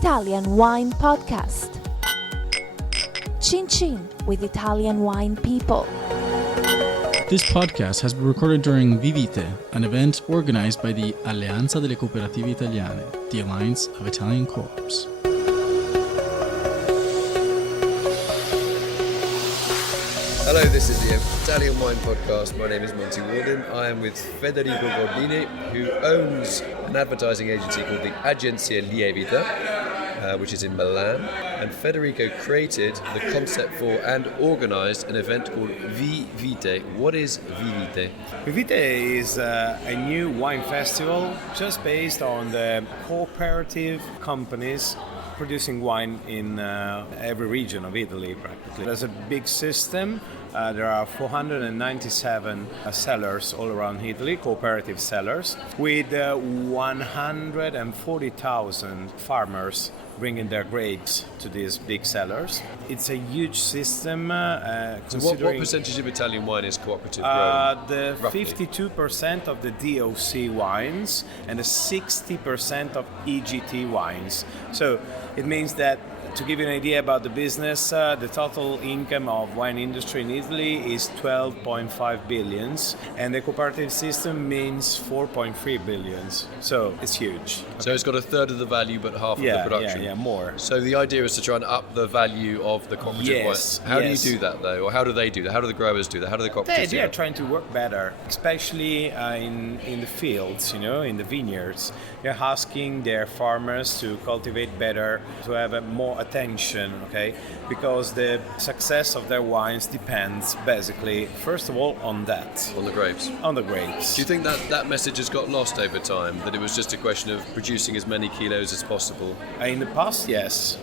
Italian Wine Podcast. Chin Chin with Italian wine people. This podcast has been recorded during Vi.Vite, an event organized by the Alleanza delle Cooperative Italiane, the Alliance of Italian Coops. Hello, this is the Italian Wine Podcast. My name is Monty Waldin. I am with Federico Gordini, who owns an advertising agency called the Agency Lievita, which is in Milan. And Federico created the concept for and organized an event called Vi.Vite. What is Vi.Vite? Vi.Vite is a new wine festival just based on the cooperative companies producing wine in every region of Italy practically. There's a big system. There are 497 sellers all around Italy, cooperative sellers, with 140,000 farmers bringing their grapes to these big sellers. It's a huge system. So what percentage of Italian wine is cooperative grown? The roughly? 52% of the DOC wines and the 60% of EGT wines. So it means that, to give you an idea about the business, the total income of wine industry in Italy is 12.5 billions, and the cooperative system means 4.3 billions. So it's huge. So it's got a third of the value but half of the production. Yeah, more. So the idea is to try and up the value of the cooperative wine. How do you do that though? Or how do they do that? How do the growers do that? How do the cooperatives do They are that? trying to work better, especially in the fields, in the vineyards. They're asking their farmers to cultivate better, to have a more attention, okay? Because the success of their wines depends basically, first of all, on that. On the grapes. On the grapes. Do you think that message has got lost over time? That it was just a question of producing as many kilos as possible? In the past, yes.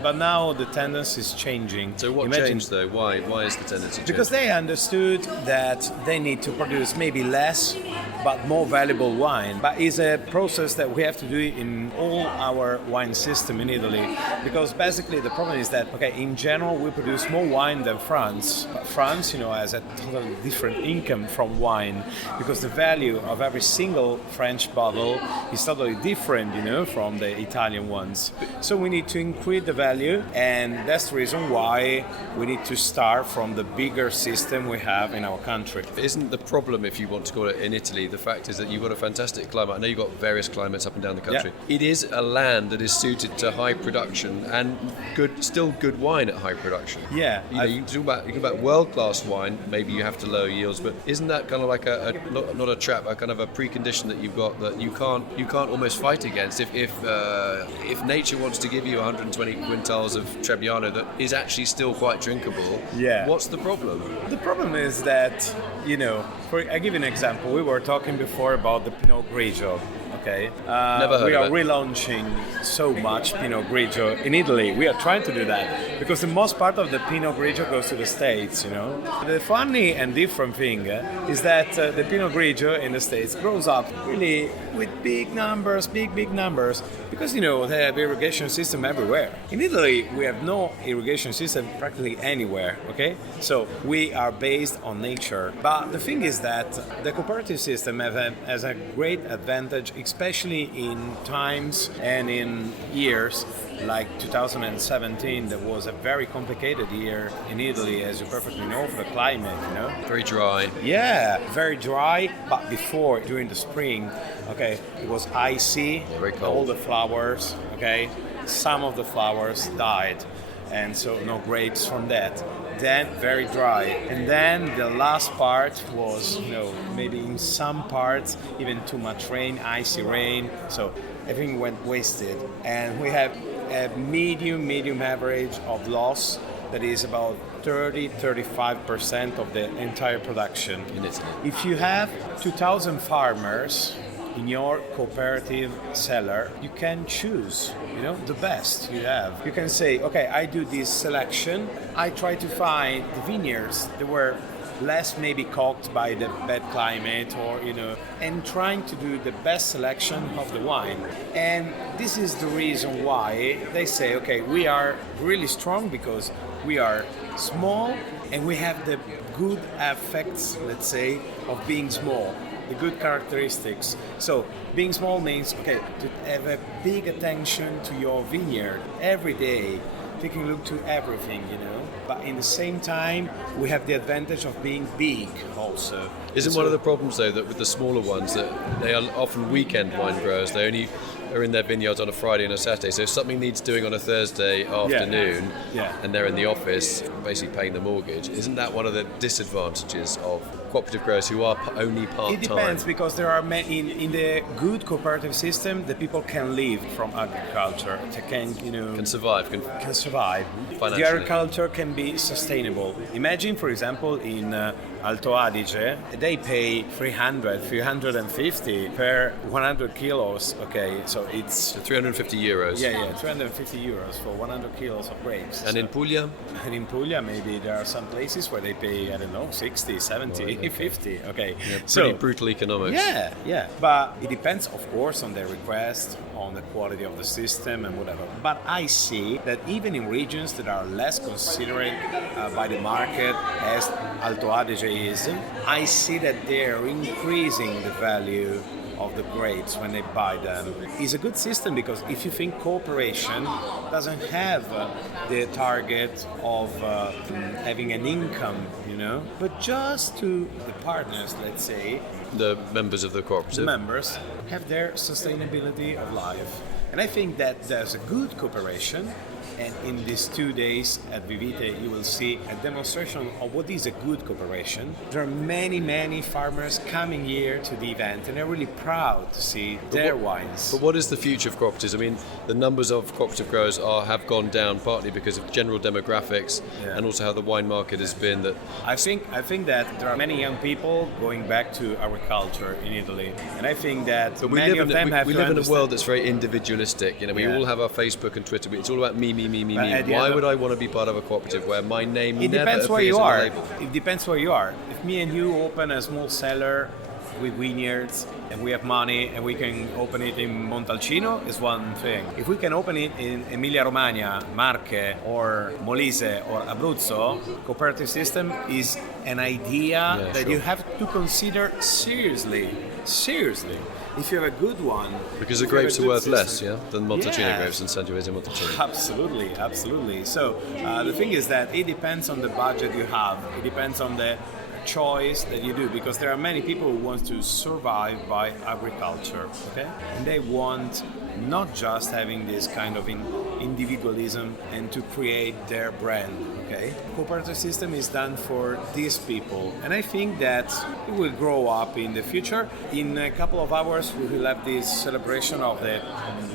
But now the tendency is changing. So what changed though? Why is the tendency changing? Because they understood that they need to produce maybe less but more valuable wine. But it's a process that we have to do in all our wine system in Italy. Because basically the problem is that, in general we produce more wine than France. But France, has a totally different income from wine because the value of every single French bottle is totally different, from the Italian ones. So we need to increase the value, and that's the reason why we need to start from the bigger system we have in our country. Isn't the problem, if you want to call it in Italy, the fact is that you've got a fantastic climate. I know you've got various climates up and down the country. Yeah. It is a land that is suited to high production and still good wine at high production. Yeah. You can talk about world-class wine, maybe you have to lower yields, but isn't that kind of like not a trap, a kind of a precondition that you've got that you can't almost fight against if nature wants to give you 120 quintals of Trebbiano that is actually still quite drinkable? Yeah. What's the problem? The problem is that, I give you an example. We were talking before about the Pinot Grigio. Okay. Never heard we of are it. relaunching so much Pinot Grigio in Italy. We are trying to do that because the most part of the Pinot Grigio goes to the States. The funny and different thing is that the Pinot Grigio in the States grows up really with big numbers, big numbers, because they have irrigation system everywhere. In Italy, we have no irrigation system practically anywhere. Okay, so we are based on nature. But the thing is that the cooperative system has a great advantage, especially in times and in years like 2017. That was a very complicated year in Italy, as you perfectly know, for the climate. Very dry. Yeah, very dry. But before, during the spring, it was icy. Very cold. All the flowers. Some of the flowers died, and so no grapes from that. Then very dry, and then the last part was maybe in some parts even too much rain, icy rain, so everything went wasted, and we have a medium average of loss that is about 30-35% of the entire production In Italy. If you have 2,000 farmers in your cooperative cellar, you can choose, the best you have. You can say, I do this selection. I try to find the vineyards that were less maybe cocked by the bad climate and trying to do the best selection of the wine. And this is the reason why they say, we are really strong because we are small and we have the good effects, let's say, of being small. the good characteristics. So being small means, okay, to have a big attention to your vineyard every day, taking a look to everything, But in the same time, we have the advantage of being big also. Isn't one of the problems, though, that with the smaller ones, that they are often weekend wine growers, they only are in their vineyards on a Friday and a Saturday, so if something needs doing on a Thursday afternoon and they're in the office basically paying the mortgage, isn't that one of the disadvantages of cooperative growers who are only part-time? It depends, because there are many, in the good cooperative system, the people can live from agriculture. They can survive. Can survive. Financially. The agriculture can be sustainable. Imagine, for example, in Alto Adige, they pay 350 per 100 kilos. Okay, so it's 350 euros. Yeah, 350 euros for 100 kilos of grapes. And in Puglia? And in Puglia, maybe there are some places where they pay, 60, 70, 50. Okay, yeah, pretty brutal economics. Yeah. But it depends, of course, on their request, on the quality of the system and whatever. But I see that even in regions that are less considered by the market, as Alto Adige is, I see that they're increasing the value of the grapes when they buy them. It's a good system because if you think cooperation doesn't have the target of having an income, but just to the partners, let's say, the members of the cooperative. The members have their sustainability of life. And I think that there's a good cooperation. And in these 2 days at Vi.Vite, you will see a demonstration of what is a good cooperation. There are many farmers coming here to the event, and they're really proud to see their wines. But what is the future of cooperatives? I mean, the numbers of cooperative growers have gone down partly because of general demographics and also how the wine market has been. That I think that there are many young people going back to agriculture in Italy, and I think that many of them have. We live in a world that's very individualistic. We all have our Facebook and Twitter, but it's all about me. Why would I want to be part of a cooperative where my name never appears on the label? It depends where you are. If me and you open a small cellar with vineyards and we have money and we can open it in Montalcino, is one thing. If we can open it in Emilia-Romagna, Marche or Molise or Abruzzo, cooperative system is an idea that you have to consider seriously. If you have a good one, because the grapes are worth less, than Montalcino grapes and Sangiovese Montalcino. Absolutely. So the thing is that it depends on the budget you have. It depends on the choice that you do, because there are many people who want to survive by agriculture, okay? And they want not just having this kind of individualism and to create their brand, okay? Cooperative system is done for these people, and I think that it will grow up in the future. In a couple of hours, we will have this celebration of the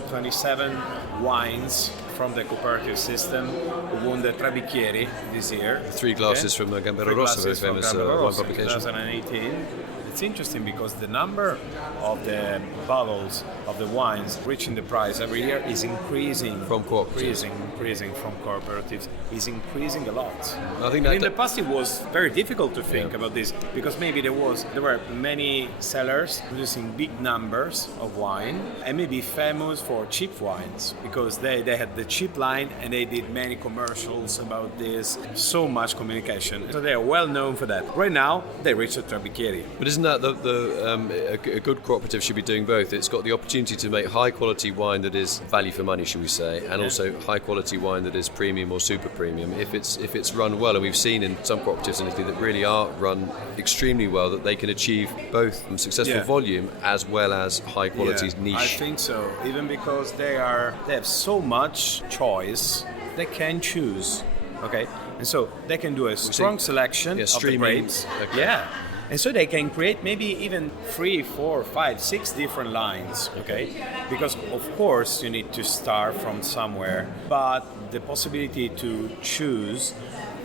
27 wines from the cooperative system who won the Tre Bicchieri this year. 3 glasses from Gambero Rosso, very famous wine publication. 2018. It's interesting because the number of the bottles of the wines reaching the price every year is increasing. From cooperatives. Increasing from cooperatives is increasing a lot. I think in the past it was very difficult to think about this, because maybe there were many sellers producing big numbers of wine and maybe famous for cheap wines, because they had the cheap line and they did many commercials about this, so much communication. So they are well known for that. Right now they reach the Tre Bicchieri. But isn't that a good cooperative should be doing both? It's got the opportunity to make high quality wine that is value for money, should we say, and also high quality wine that is premium or super premium. If it's run well, and we've seen in some cooperatives in Italy that really are run extremely well, that they can achieve both successful volume as well as high quality niche. I think so, even because they have so much choice, they can choose, okay, and so they can do a strong selection of the grapes. Okay. And so they can create maybe even 3, 4, 5, 6 different lines, okay? Because of course you need to start from somewhere, but the possibility to choose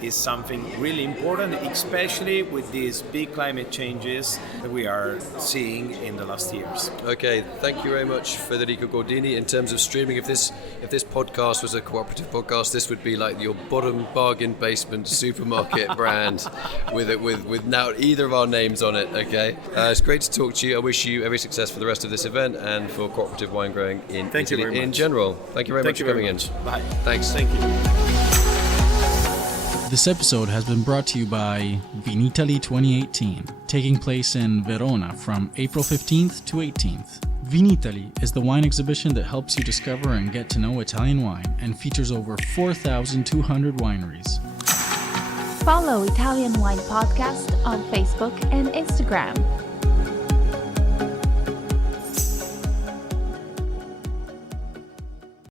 is something really important, especially with these big climate changes that we are seeing in the last years. Okay, thank you very much, Federico Gordini. In terms of streaming, if this podcast was a cooperative podcast, this would be like your bottom bargain basement supermarket brand with now either of our names on it. Okay, it's great to talk to you. I wish you every success for the rest of this event and for cooperative wine growing in Italy in general. Thank you very much for coming in. Bye. Thanks. Thank you. This episode has been brought to you by Vinitaly 2018, taking place in Verona from April 15th to 18th. Vinitaly is the wine exhibition that helps you discover and get to know Italian wine and features over 4,200 wineries. Follow Italian Wine Podcast on Facebook and Instagram.